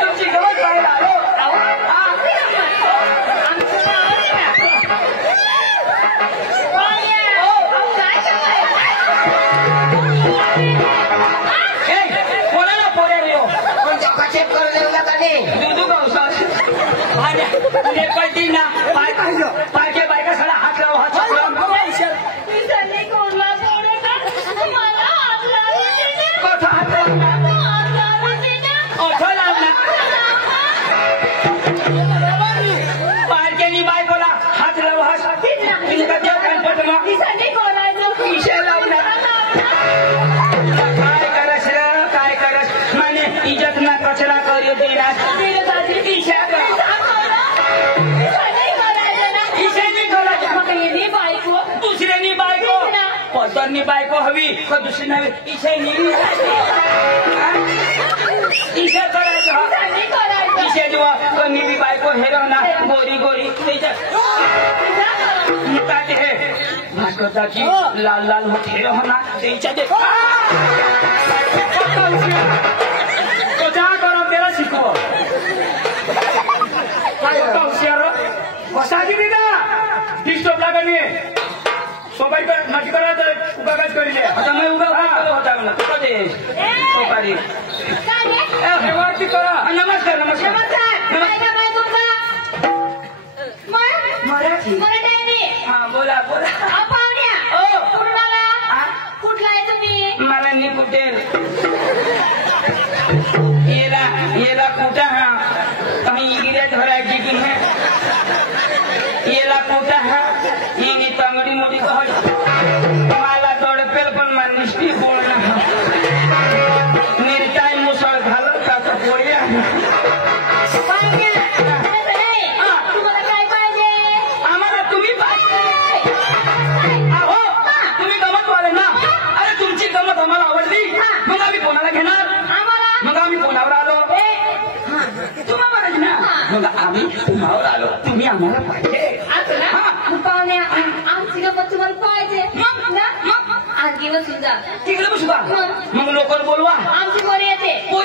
तुमची गवत पाहायला आलो. कोणाला पोऱ्या रे कोणत्या कचेत करून देऊला का नाही दुधू पावसात पडली ना पाय पायच्या बायका सगळा हात लाव हात लाव पारकेनी बायकोला हात लाव हात काय करस माने इज्जत ना कचरा करू देणार दुसऱ्यानी बायको पदरनी बायको हवी का दुसरी नवी इशेनी इशे करायचं इशे जेव्हा कमी बी बायको हेरव ना गोरी गोरी त्याच्यात हे भास्करची लाल लाल हेरव ना त्याच्या ते करा त्याला शिकव हुशार कसा दिली ना डिस्टर्ब लागत नाही सोबाई नक्की करायचं उगा काच करिले आता मी उगा होता ना तुका दे सोपारी व्यवहारची करा नमस्कार नमस्कार मराठी हा बोला बोला कुठला आहे तुम्ही मला नाही कुठे येला कुठं हा काही इगिऱ्यात भरायची की नाही येला कुठं हा ही तांगडी मोठी कहत मला तोडपेल पण मानिष्ठी बोलणं निर्ताय मुसळ घालत का पोळ्या आम्हाला तुम्ही पाहिजे हो तुम्ही गमत वाले ना अरे तुमची गमत आम्हाला आवडली मग आम्ही कोणाला घेणार मग आम्ही कोणावर आलो तुम्हाला ना मग आम्ही तुम्हावर आलो तुम्ही आम्हाला पाहिजे आमची गप्पा तुम्हाला पाहिजे आणखी बसून जा तिकडे बसू का मग लोकल बोलवा आमची पोरी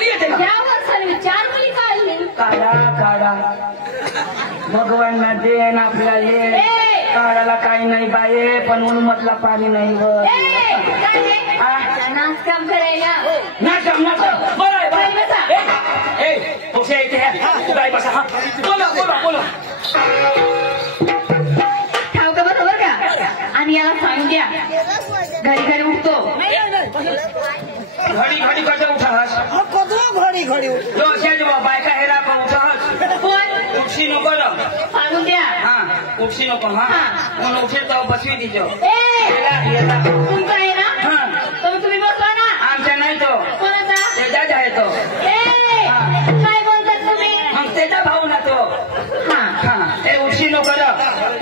येते का या वर्षाने चार मुली काढली काढा काढा भगवान देन आपल्याला ये काढायला काही नाही बाये पण उन्मतला पाणी नाही नाच काम करायला नाच बरं आहे बसा बोला बोला बोला ठावका बरोबर का आणि याला सांगून द्या घरी घरी उठतो घडी घडी कसं उठास घडी बायका हेरा का उठास उठशी नको सांगून द्या हा उठशी नको हा म्हणून उठे तर बसवी तिच्या तुमचा आहे ना तुम्ही बसवा ना आमच्या नाही तो कोणाचा त्याच्याच आहे तो काय बोलतात तुम्ही मग त्याचा भाऊ ना तो हा हे उठशी नको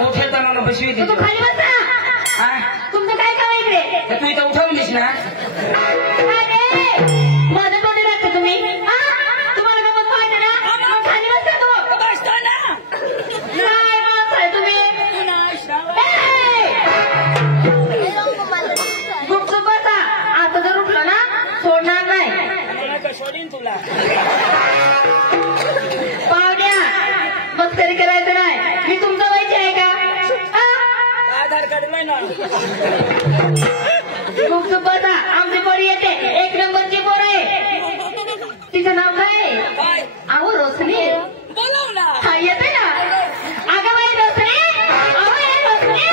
उठे तर मला बसवी तू तिच्या खाली बसा तुमचं काय काम इकडे तू इथं उठवून दिस ना माझं तोंडी लागते तुम्ही तुम्हाला गमत पाहिजे ना खाली बसता तो काय माणसं आहे तुम्ही गुपचूप बसा आता जर उठलं ना सोडणार नाही सोडीन तुला पाहुण्या मस्करी करायचं नाही मी तुमचं व्हायचे आहे का आधार कार्ड नाही ना गुपचूप बसा आमची पोरी येते एक नंबरची पोर आहे तिचं नाव काय अहो रोशनी बोलव ना हा येते ना अगं बाई रोशनी अहो ये रोशनी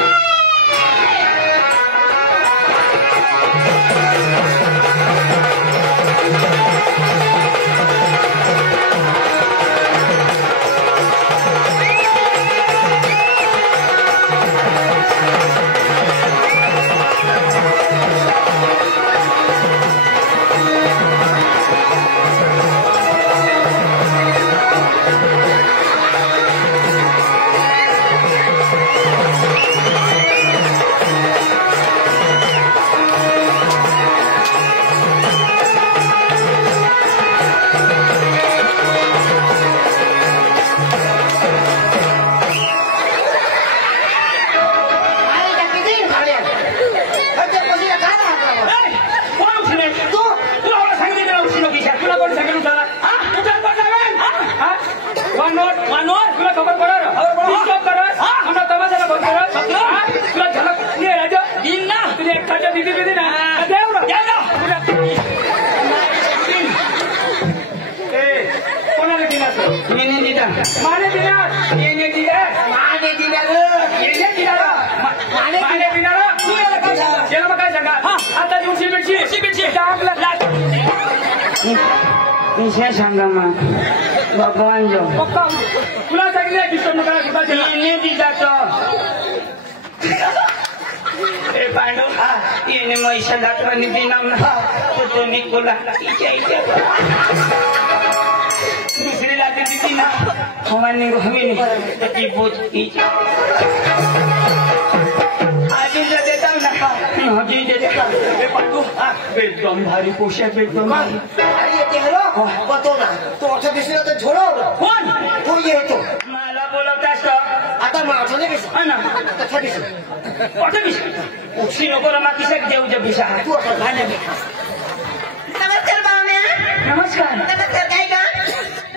माने दिनार येणे दिनार माने दिनार येणे दिनार माने दिनार तू याला काय सांगा याला मग काय सांगा आता दिवशी बिडशी टाकला विषय सांगा मग भगवान जो तुला सांगितलं दिसतो नका येणे दिजाचं ए पांडू येणे मैसा दाखवानी दिनाम ना तो निकोला दुसरी लाते दिली ना हवानी हवी नाही ती बोध आधी जर देता ना हजी देता पांडू एकदम भारी पोशाख एकदम अरे येते हॅलो बतो ना तो असं दिसलं तर झोडव कोण तो येतो मला बोलवतास आता माझं नाही दिसत ना तसा दिसत कुठे बिसा उशी नको ना किसक देऊ जे बिसा तू असं गाण्या नमस्कार पाहुण्या नमस्कार नमस्कार काय का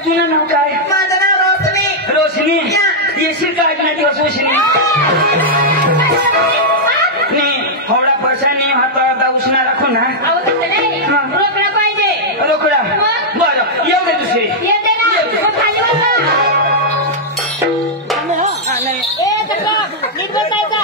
तुझं नाव काय माझं नाव रोशनी रोशनी येशील काय का दिवस रोशनी थोडा पैसा नाही हाता उष्णा राखू ना रोकडा पाहिजे रोकडा बरं येऊ दे दुसरे येते ना मग खाली बसा. ए चक्का नीट बसायचा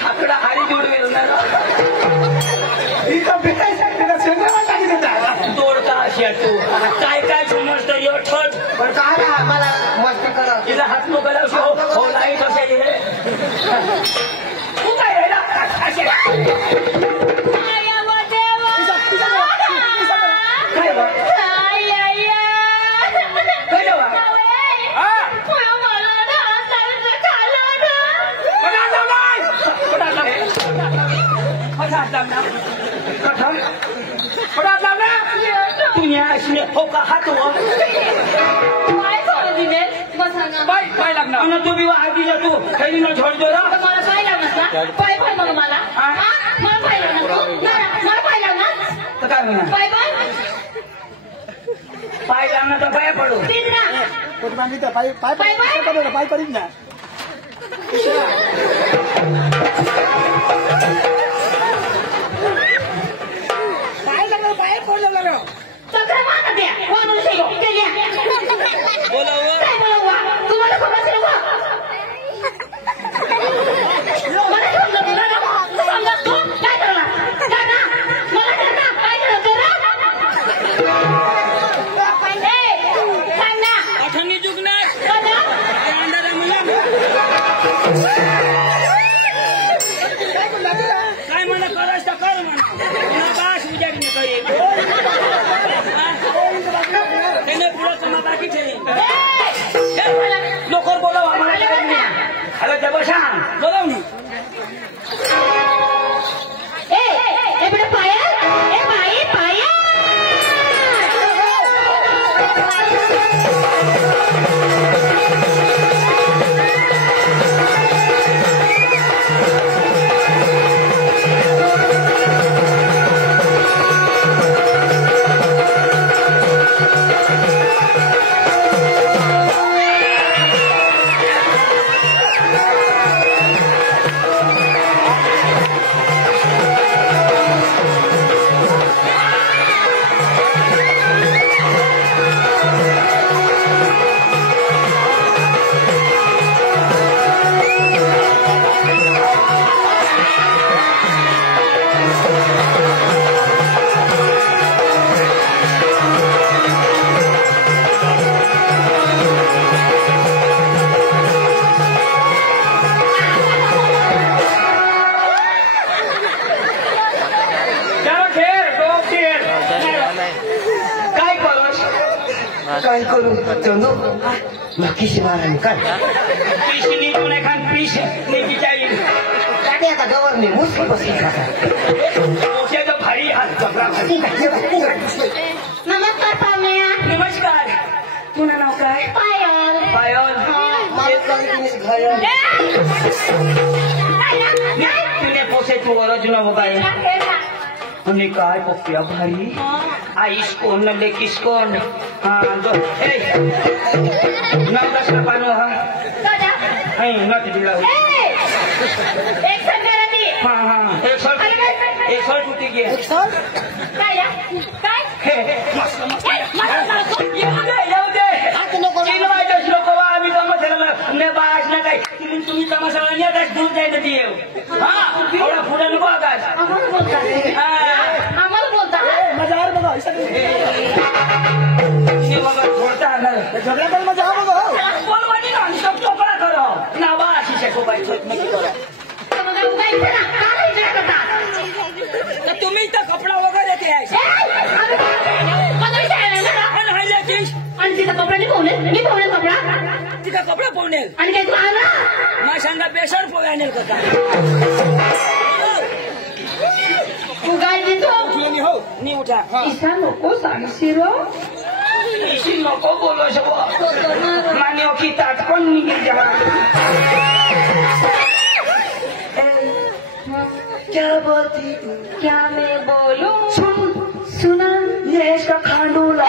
खाकडा हारी जोडवेल ना तोडता अशी तू काय काय समजतं ठट पण काय आम्हाला मस्ती करा तिचा हात नको हो लाईट असेल तू काय राहिला असे पाय लागणार तू बी आधी जा तू खैरी न झोड दो मला पाय लागणार पाय पाय मग मला मला पाय लागणार मला पाय लागणार तर काय म्हणा पाय पाय पाय लागणार तर पाय पडू तीन ना पाय पडीत ना पाय लागलं पाय पडलं लागलं चक्र मारत द्या कोण शिको ते घ्या काय बोलवा तुम्हाला समजलं का मला समजलं ना समजा तू काय करणार दादा मला दादा काय करणार सांग ना अठ्ठावन्नी जुगणार दादा काय म्हणा करायचं तर कर म्हणा बास उजाडी करे त्याने पुढं तुम्हा बाकी ठेवी लोकर बोलव आम्हाला हॅलो जबर सांग बोलव ना ए बेटा पाया ए भाई पाया काय करू चंदू नक्कीच मारायला काय पिशनी तू नाही खान पिश नाही बिचारी गाडी आता गव्हर्ने मुस्की बसली तो भारी हात जबरा भारी नमस्कार पाहुण्या नमस्कार तुझं नाव काय पायल पायल तुने पोसे तू गरज न काय आणि काय पप्प्या भारी आईस कोण लेकीस कोण हाँ जो नवदस ना पानो हाँ नहीं नट दिला एक साल मेरा दी हाँ हाँ एक साल टूटी गया एक साल काय येऊ दे तीन वाजता लोक आम्ही गमत ने बास ना काय तुम्ही तमाशा नाही दूर जायला देऊ हा थोडा पुढे नको आकाश आम्हाला बोलता मजा आ बघा फोडता झगडा कर मजा आ बघा बोल म्हणे ना सब चोपडा करो ना बा अशी शेको बाई नक्की करा तर तुम्ही तर कपडा वगैरे ते आहे आणि तिचा कपडा नाही पाहुणे कपडा तिचा कपडा पाहुणे आणि काय तू आला माशांना बेसर पोहे आणेल का काय तू काय देतो हो नी उठा इसा नको सांगशील इशी नको बोलो शबो मान्यो की ताटकोन निघेल जेव्हा क्या बोलती क्या मैं बोलूं सुना ये इसका खांडूला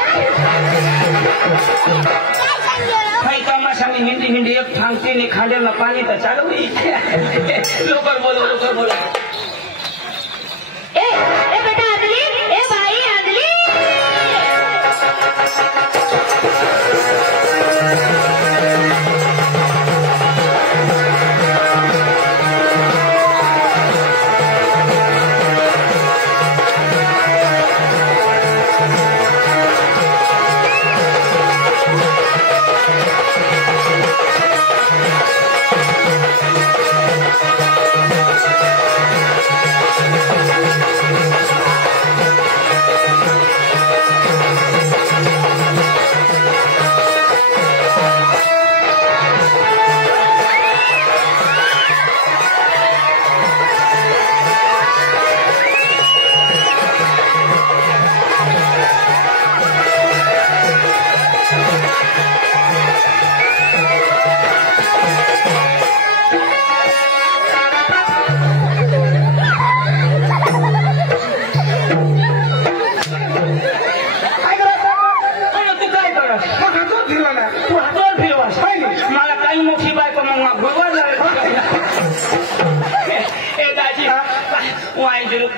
भाई तमाशा में हिंदी एक फांगते ने खांडे में पानी तो चालू ही लोकर बोलो ए बेटा आदली ए भाई आदली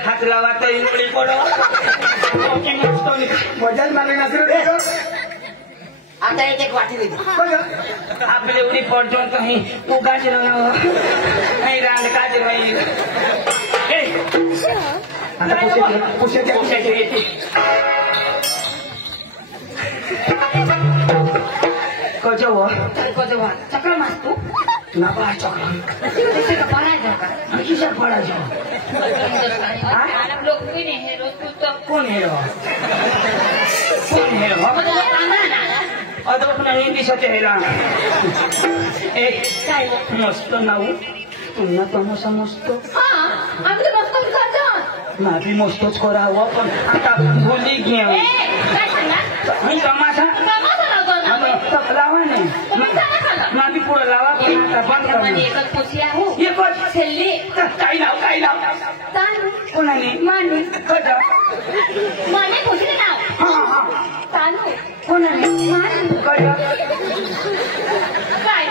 हाथ लावा तो इंगली पड़ो मजा माने ना आता एक वाटी दे आपले उडी पडतो कहीं उगा नहीं रान काज भाई कजो चक्र मास तू ना बा चक्र किसर पड़ा जो लोग कोई नहीं है रोज तो कौन है अदब अपना हिंदी सत्य है मस्त नाऊ पुन्हा तमाशा मस्त आम्ही मस्त करतो माझी मस्तच करावं पण आता बोली घ्या तमाशा लावा नाही माझी पुढे लावा पण आता बंद कर एकच पोची आहे एकच छेल्ली काही लाव तांदूळ कोणाने मांडू कदा माने पोची नाव हा तांदूळ कोणाने मांडू कदा काय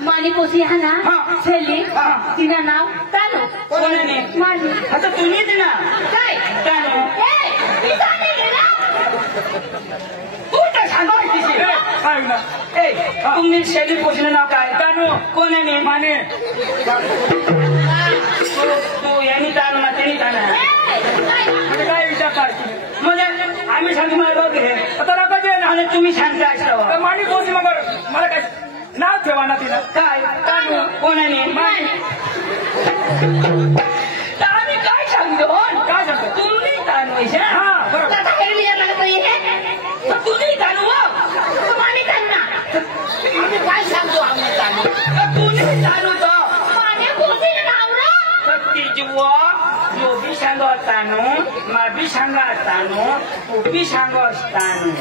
माने पोची आहे ना छेल्ली तिला नाव तांदूळ कोणाने मांडू आता तुम्हीच ना काय तांदूळ तुम्ही शैली पोषण नाव काय तानू कोणाने माने तू यांनी ताण ना त्यांनी ताण काय विचार करते म्हणजे आम्ही सांगू मला बघ आता नका जे आणि तुम्ही सांगता असता माणी पोषण मग मला काय नाव ठेवा ना तिला काय तानू कोणाने माने आम्ही काय सांगतो काय सांगतो तुम्ही ताण व्हायचे हा बरोबर तुम्ही तानू माने तांना आम्ही काय सांगतो आम्ही तुम्ही तानू तो माने पोची नाव ना सत्ती जुवा जो भी सांगो तानू मा भी सांगा तानू तू भी सांगो तानू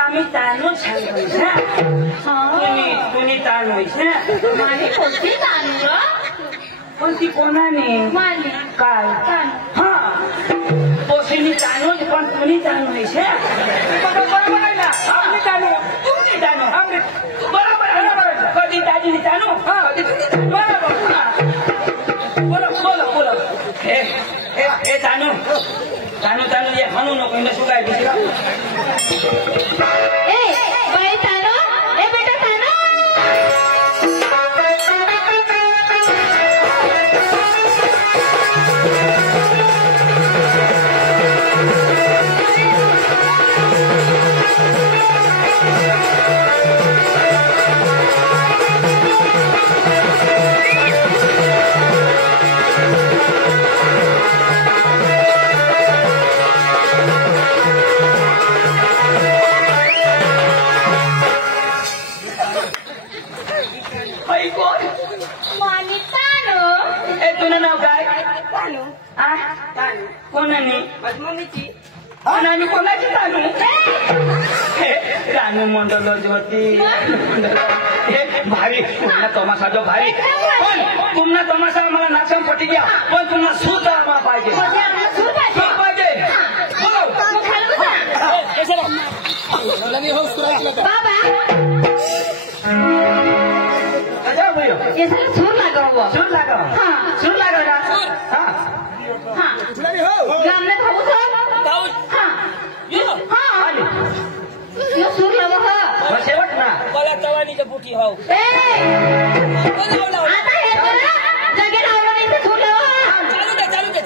आम्ही तानू सांगतो ना तुम्ही तानू व्हायचे माने पोची तांदूळ पण ती कोणाने माने काय तांदूळ हा पोषणी तानूच पण आमनी जाणू आहे छे बरोबर आहे ना आमनी जाणू तुम्ही जाणू आमनी बरोबर कधी दाजी जाणू कधी बरोबर बोलो ए जाणू जाणू जाणू ये म्हणू नको इंदा सुगाय दिसला ए बाई तानो ए बेटा तानो कोणाने मम्मीची आणि कोणाची तानू रानू मंडल होती भारी तुम्हाला तमाशा जो भारी पण तुम्हाला तमाशा मला नाचम पटी घ्या पण तुम्हाला सूत आम्हाला पाहिजे सूर लगाओ सूर लगाओ सूर लगाओ ना गामने भाऊ यो सूर लगा हा शेवट ना मला तवानीच्या बुटी हो आता हे बघा जगे लावलं नाही तर सूर लगा चालू दे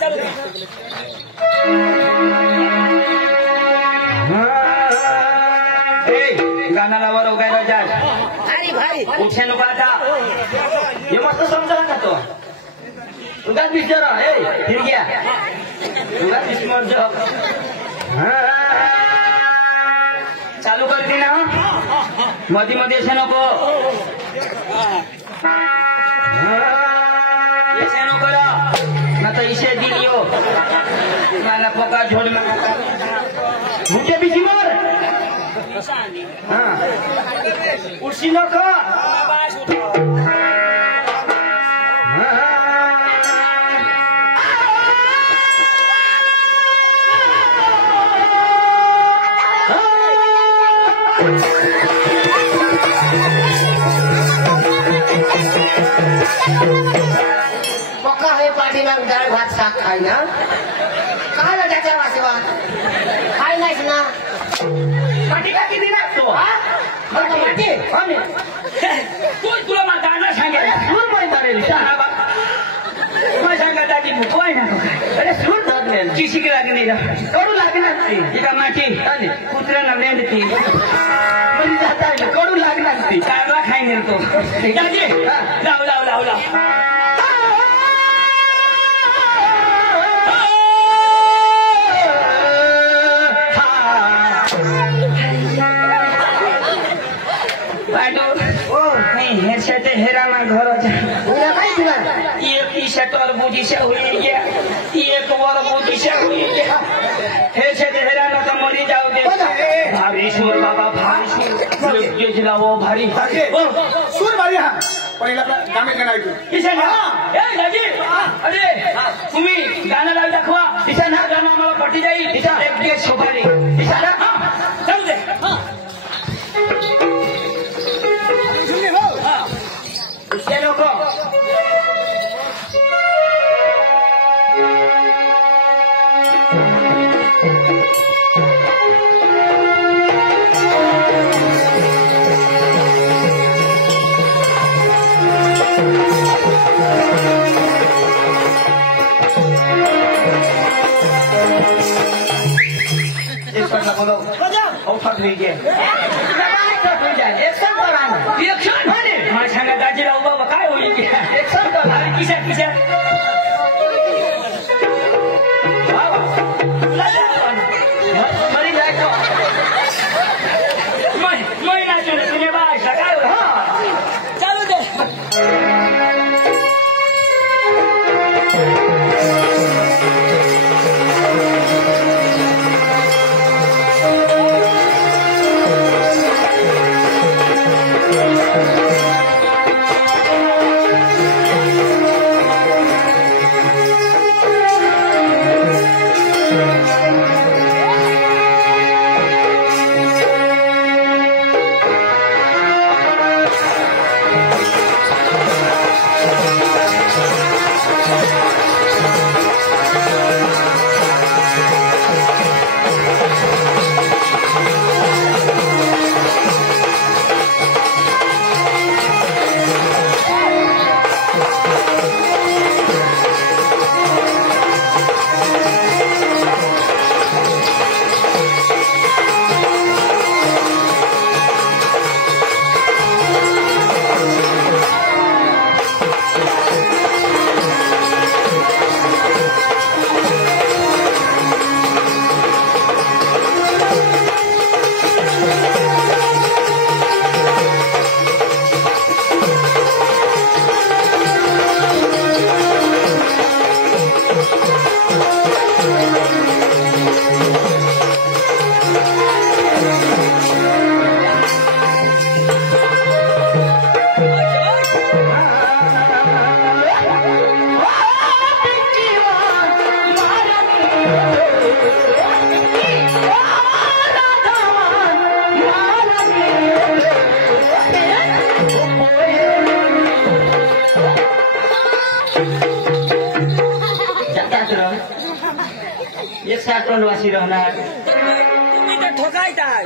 गाना लावर वगैरे जा भारी भारी उठे नको आता हे मस्त समजला ना तो उगाच विचार फिर गया उगाच विस्मर जो चालू करते ना मध्ये मध्ये असे नको ऐसे नको ना तो इसे दिलियो मला पका झोल में मुझे भी जीवर उसी नको पक्का है पार्टी ना डाळ भात शाक खाई ना काय ना त्याच्या वासेवा खाई नाहीस ना पाठी का किती लागतो माटी तुला मला गाणं सांगेल सूर पण धरेल सांगा दादी मुकवाय ना अरे सूर धरलेल चिशिकी लागली कडू लागणार नाही एका माठी कुत्र्याला मेंढती म्हणजे जाता कडू लागणार ती कारला खाई नेतो दादी लाव लाव लाव लाव हेरामा घर एक ईशा टोल बुझिसे हुई गया एक वर बुझिसे हुई गया हे हेराना तो मरी जाओ दे भारी सुर बाबा भारी सुर गेजला वो भारी सूर भारी हा पहिला गाणे गायचो किशन ए दादी अरे तुम्ही गाणं लावून दाखवा किशन हा गाणं आम्हाला पटी जाईल एक दिवस शोभारी किशन चालू दे ये लोगों बोलो औफत हुई गए एक्शन कराना रिएक्शन माझ्या सांगा दाजीला उभा काय होईल एक्शन करा किशा किशा मरी जायचं मैं नाचू तुझे बाय काय चालू दे एक साठवण वाशी राहणार तुम्ही तर ठोकायताय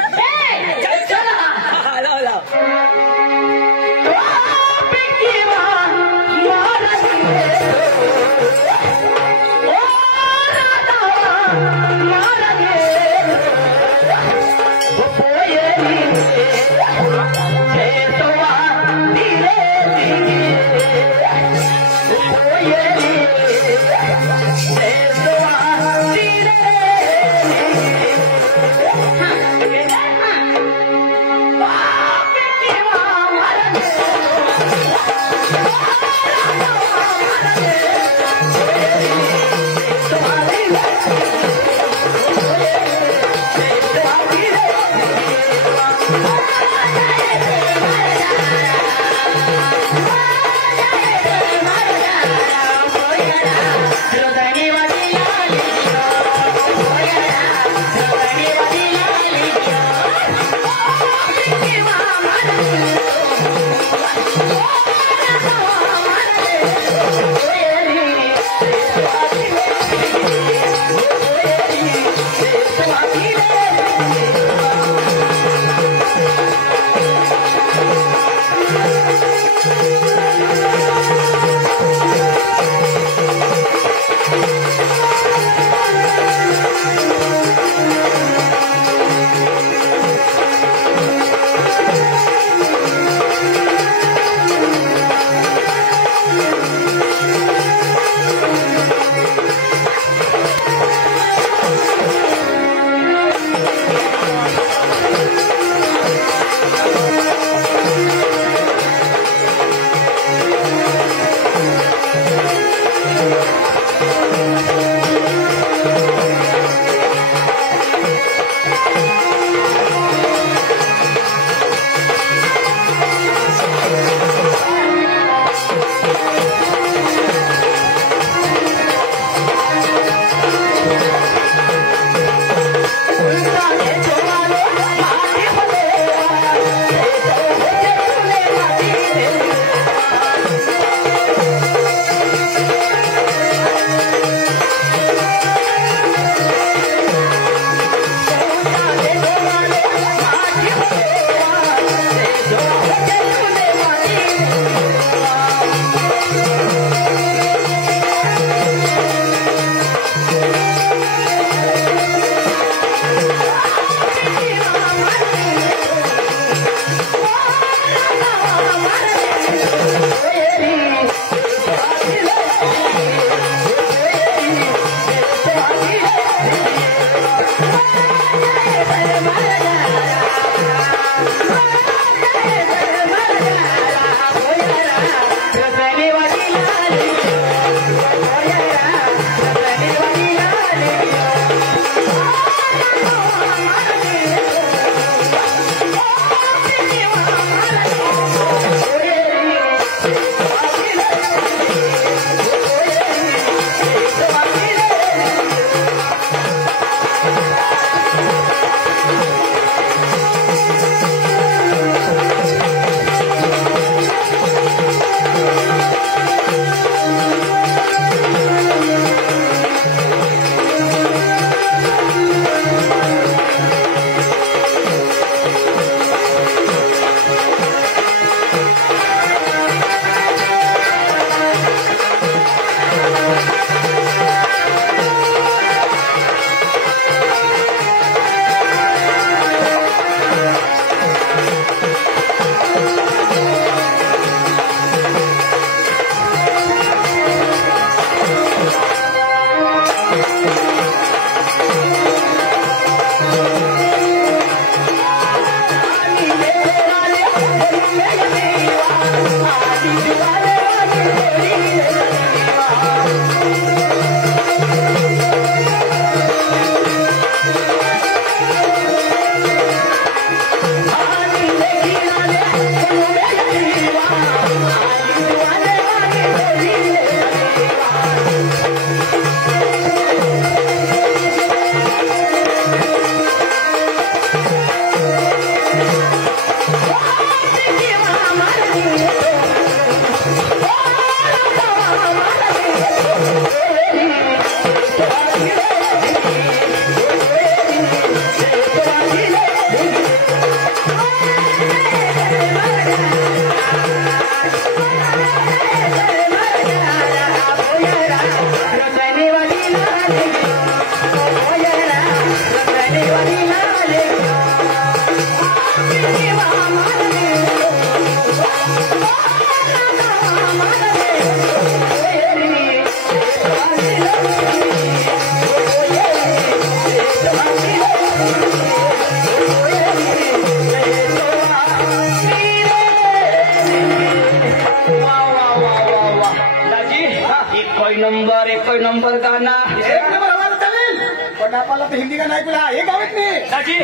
नंबर गाना एक नंबर आवाज चालेल पण आपल्याला तर हिंदी गाणं ऐकूया हे गावत नाही दाजी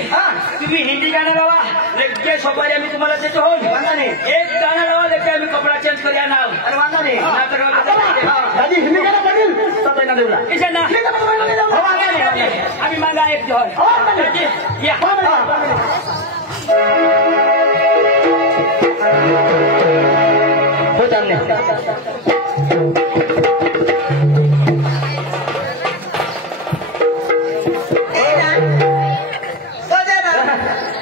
तुम्ही हिंदी गाणं लावा लेके सोपारी आम्ही तुम्हाला देतो हो वांगा नाही एक गाणं लावा लेके आम्ही कपडा चेंज करूया नाव अरे वांगा नाही नाटक दादी हिंदी गाणं म्हणेल तर पहिला देऊला किशन ना ठीक आहे पहिला देऊ हो वांगा नाही आम्ही मागा एक जोर दाजी या हो चांगले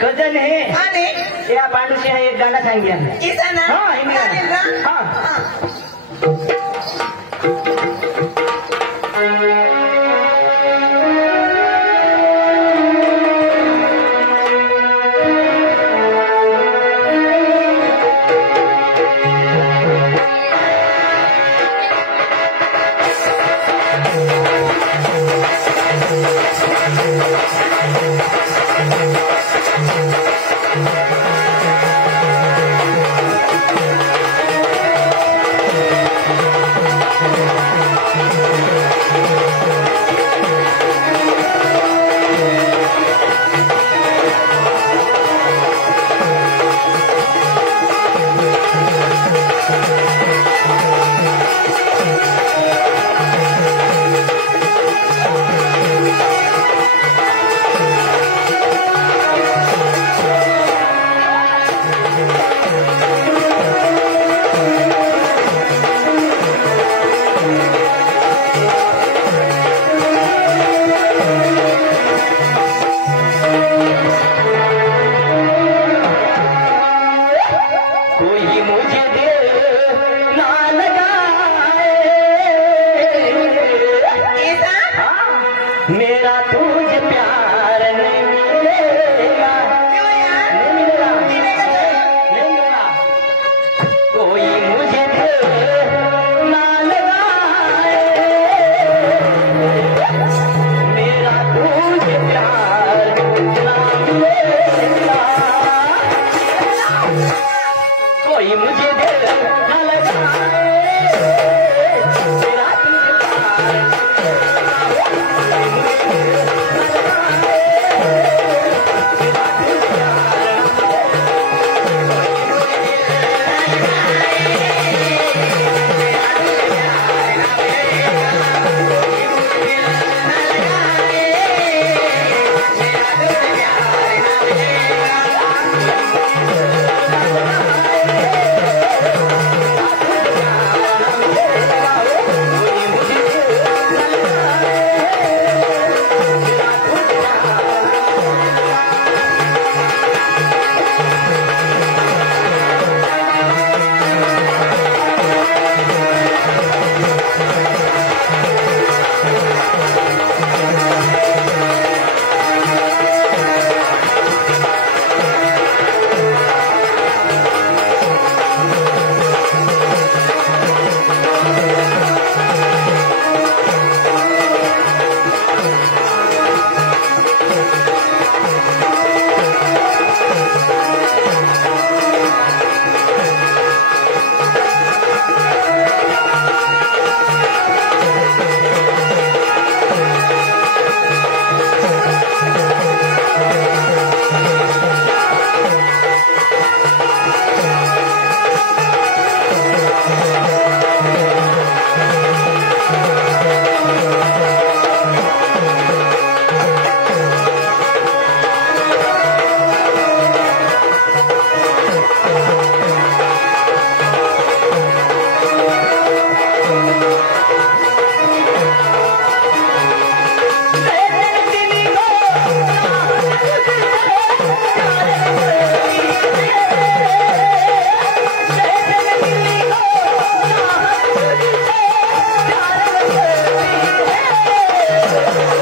गजल हे आणि या पांडुशी एक गाणं सांगितलं किसन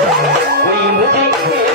कोई मुझे